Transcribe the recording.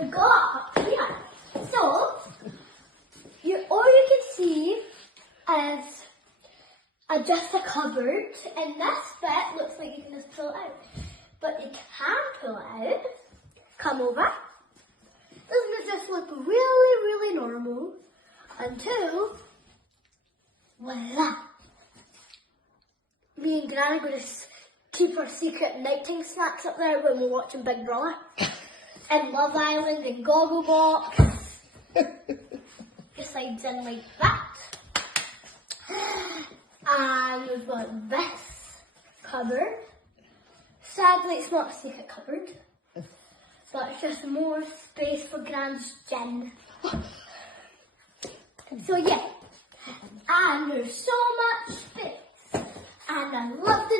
forgot up here. So, all you can see is just a cupboard, and this bit looks like you can just pull it out. But you can pull it out. Come over. Doesn't it just look really, really normal? Until, voila. Me and Gran are going to keep our secret nighttime snacks up there when we're watching Big Brother. And Love Island and Gogglebox. It slides in like that. And we've got this cupboard. Sadly, it's not a secret cupboard. But it's just more space for Gran's gin. So yeah. And there's so much space. And I love the